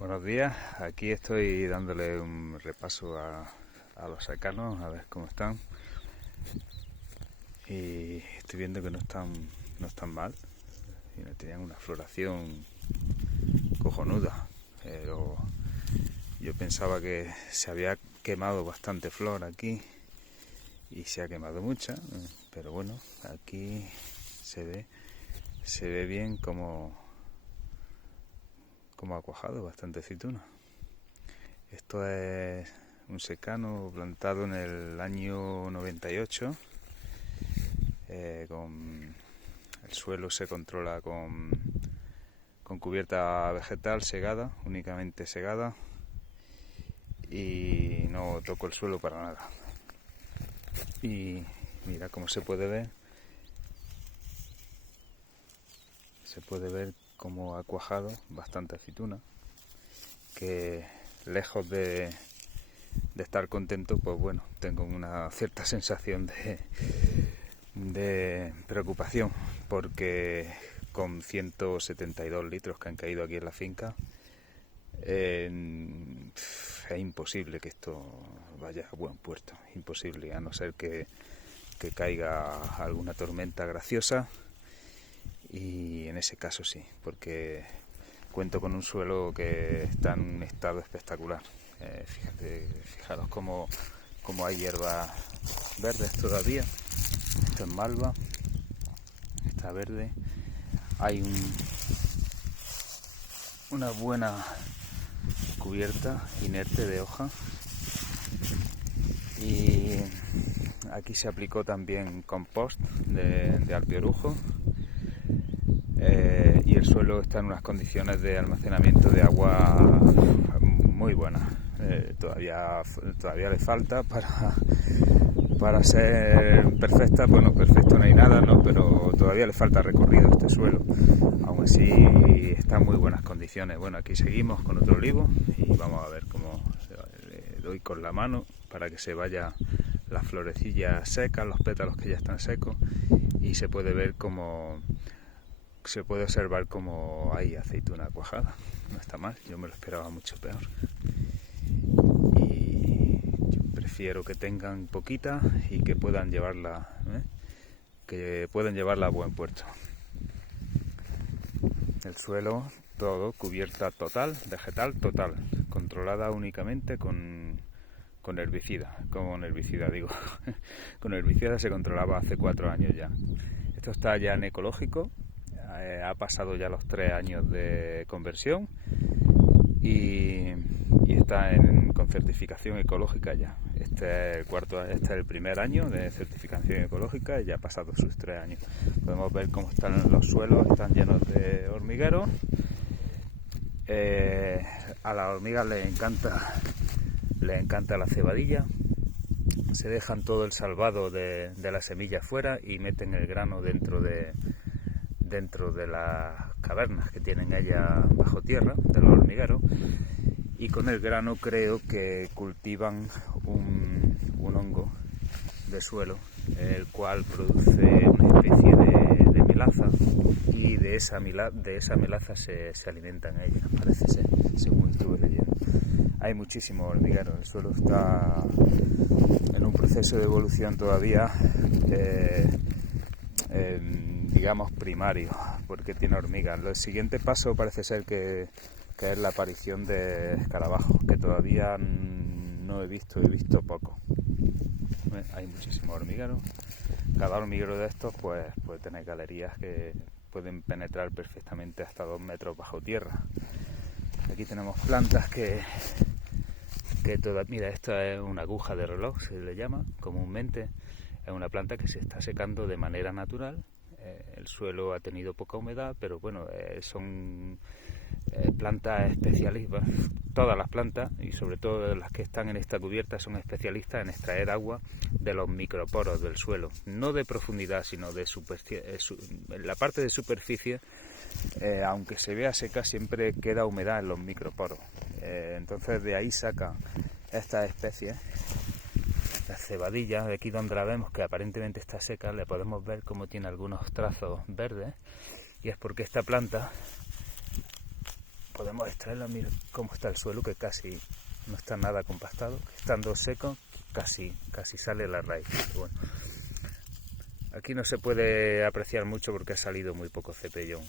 Buenos días, aquí estoy dándole un repaso a los secanos, a ver cómo están. Y estoy viendo que no están mal, y tenían una floración cojonuda, pero yo pensaba que se había quemado bastante flor aquí y se ha quemado mucha, pero bueno, aquí se ve bien como ha cuajado bastante aceituna. Esto es un secano plantado en el año 98. El suelo se controla con cubierta vegetal segada, únicamente segada, y no toco el suelo para nada. Y mira cómo se puede ver cómo ha cuajado bastante aceituna, que lejos de estar contento, pues bueno, tengo una cierta sensación de preocupación, porque con 172 litros que han caído aquí en la finca, es imposible que esto vaya a buen puerto, imposible, a no ser que caiga alguna tormenta graciosa, y en ese caso sí, porque cuento con un suelo que está en un estado espectacular. Fijaros cómo hay hierbas verdes todavía. Esto es malva, está verde. Hay una buena cubierta inerte de hoja, y aquí se aplicó también compost de albiorujo, y el suelo está en unas condiciones de almacenamiento de agua muy buenas. Todavía le falta para ser perfecta. Bueno, perfecto no hay nada, ¿no? Pero todavía le falta recorrido a este suelo. Aún así está en muy buenas condiciones. Bueno, aquí seguimos con otro olivo y vamos a ver cómo le doy con la mano para que se vaya las florecillas secas, los pétalos que ya están secos, y se puede observar cómo hay aceituna cuajada. No está mal, yo me lo esperaba mucho peor. Y yo prefiero que tengan poquita y que puedan llevarla a buen puerto. El suelo, todo, cubierta total, vegetal total, controlada únicamente con herbicida. Con herbicida se controlaba hace 4 años ya. Esto está ya en ecológico, ha pasado ya los 3 años de conversión y está con certificación ecológica ya. Este es el primer año de certificación ecológica y ya ha pasado sus 3 años. Podemos ver cómo están los suelos, están llenos de hormigueros. A las hormigas les encanta la cebadilla. Se dejan todo el salvado de la semilla fuera y meten el grano dentro de las cavernas que tienen ellas bajo tierra, de los hormigueros, y con el grano creo que cultivan un hongo de suelo, el cual produce una especie de melaza, y de esa melaza se alimentan ellas, parece ser, según estuve leyendo. Hay muchísimos hormigueros, el suelo está en un proceso de evolución todavía, digamos primario, porque tiene hormigas. El siguiente paso parece ser que es la aparición de escarabajos, que todavía no he visto poco. Hay muchísimos hormigueros. Cada hormiguero de estos pues puede tener galerías que pueden penetrar perfectamente hasta 2 metros bajo tierra. Aquí tenemos plantas que mira, esta es una aguja de reloj, se le llama comúnmente. Es una planta que se está secando de manera natural. El suelo ha tenido poca humedad, pero bueno, son plantas especialistas. Todas las plantas, y sobre todo las que están en esta cubierta, son especialistas en extraer agua de los microporos del suelo, no de profundidad, sino de en la parte de superficie. Aunque se vea seca, siempre queda humedad en los microporos. Entonces de ahí saca estas especies. La cebadilla, de aquí donde la vemos, que aparentemente está seca, le podemos ver cómo tiene algunos trazos verdes, y es porque esta planta podemos extraerla. Mira cómo está el suelo, que casi no está nada compactado. Estando seco, casi sale la raíz. Bueno, aquí no se puede apreciar mucho porque ha salido muy poco cepellón,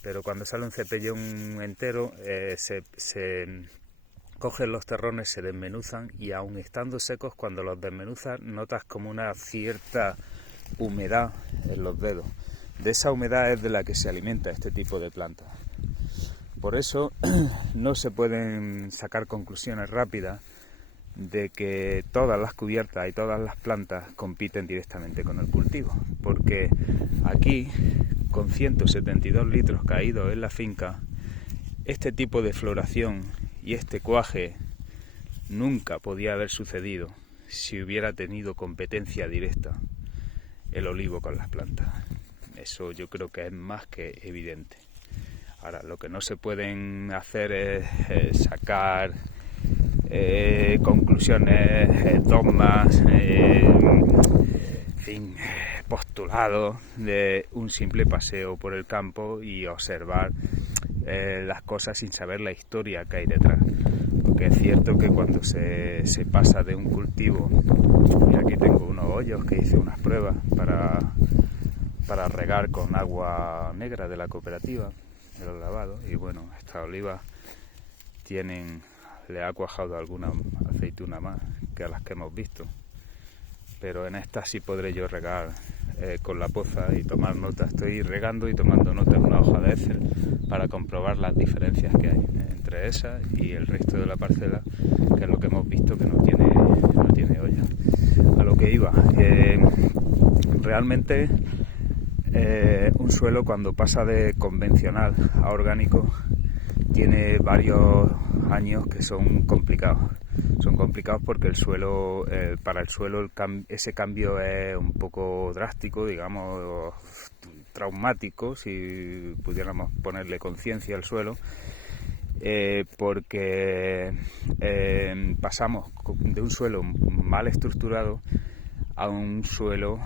pero cuando sale un cepellón entero se cogen los terrones, se desmenuzan, y aun estando secos, cuando los desmenuzas notas como una cierta humedad en los dedos. De esa humedad es de la que se alimenta este tipo de plantas. Por eso no se pueden sacar conclusiones rápidas de que todas las cubiertas y todas las plantas compiten directamente con el cultivo, porque aquí, con 172 litros caídos en la finca, este tipo de floración y este cuaje nunca podía haber sucedido si hubiera tenido competencia directa el olivo con las plantas. Eso yo creo que es más que evidente. Ahora, lo que no se pueden hacer es sacar conclusiones, dogmas, postulados de un simple paseo por el campo y observar las cosas sin saber la historia que hay detrás. Porque es cierto que cuando se pasa de un cultivo, y aquí tengo unos hoyos que hice unas pruebas para regar con agua negra de la cooperativa, de los lavados, y bueno, estas olivas le ha cuajado alguna aceituna más que a las que hemos visto, pero en esta sí podré yo regar con la poza y tomar nota. Estoy regando y tomando nota en una hoja de Excel para comprobar las diferencias que hay entre esa y el resto de la parcela, que es lo que hemos visto que no tiene olla. A lo que iba, realmente un suelo, cuando pasa de convencional a orgánico, tiene varios años que son complicados. Son complicados porque el suelo, para el suelo ese cambio es un poco drástico, digamos, traumático, si pudiéramos ponerle conciencia al suelo, porque pasamos de un suelo mal estructurado a un suelo,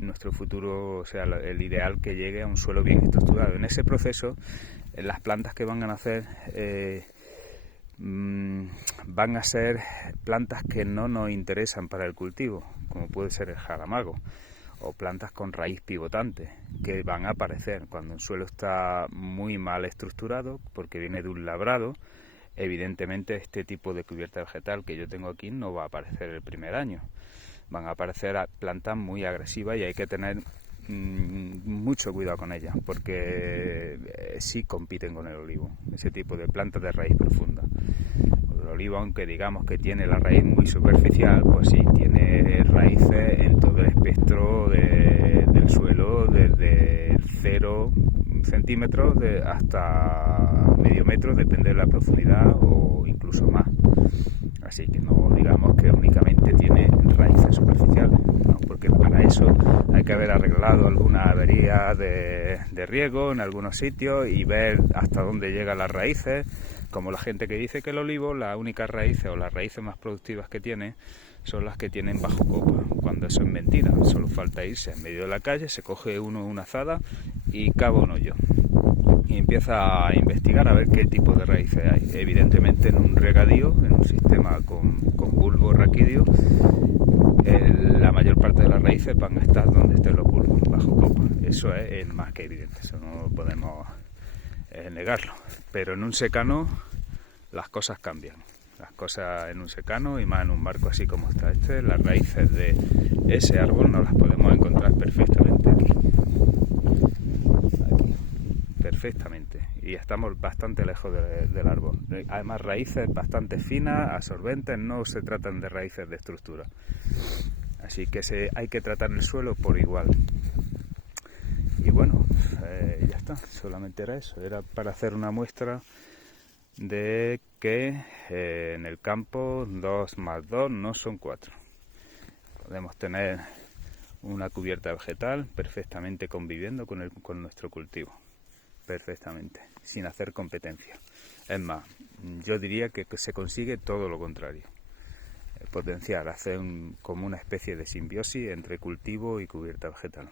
nuestro futuro, o sea, el ideal que llegue a un suelo bien estructurado. En ese proceso, las plantas que van a nacer van a ser plantas que no nos interesan para el cultivo, como puede ser el jaramago, o plantas con raíz pivotante, que van a aparecer cuando un suelo está muy mal estructurado, porque viene de un labrado. Evidentemente este tipo de cubierta vegetal que yo tengo aquí no va a aparecer el primer año. Van a aparecer plantas muy agresivas y hay que tener mucho cuidado con ellas, porque sí compiten con el olivo, ese tipo de plantas de raíz profunda. El olivo, aunque digamos que tiene la raíz muy superficial, pues sí, tiene raíces en todo el espectro del suelo, desde 0 centímetros hasta medio metro, depende de la profundidad, o incluso más. Así que no digamos que únicamente tiene raíces superficiales, ¿no? Porque para eso hay que haber arreglado alguna avería de riego en algunos sitios y ver hasta dónde llegan las raíces, como la gente que dice que el olivo, las únicas raíces o las raíces más productivas que tiene son las que tienen bajo copa, cuando eso es mentira. Solo falta irse en medio de la calle, se coge uno una azada y cava un hoyo y empieza a investigar a ver qué tipo de raíces hay. Evidentemente, en un regadío, en un sistema con bulbo raquídeo, la mayor parte de las raíces van a estar donde estén los bulbos, bajo copa. Eso es más que evidente, eso no podemos negarlo. Pero en un secano las cosas cambian. Las cosas en un secano, y más en un marco así como está este, las raíces de ese árbol no las podemos encontrar perfectamente aquí. Perfectamente, y estamos bastante lejos del árbol. Además, raíces bastante finas, absorbentes, no se tratan de raíces de estructura. Así que hay que tratar el suelo por igual. Y bueno, ya está, solamente era eso. Era para hacer una muestra de que en el campo 2 más 2 no son 4. Podemos tener una cubierta vegetal perfectamente conviviendo con nuestro cultivo. Perfectamente, sin hacer competencia. Es más, yo diría que se consigue todo lo contrario. Potenciar, hacer como una especie de simbiosis entre cultivo y cubierta vegetal.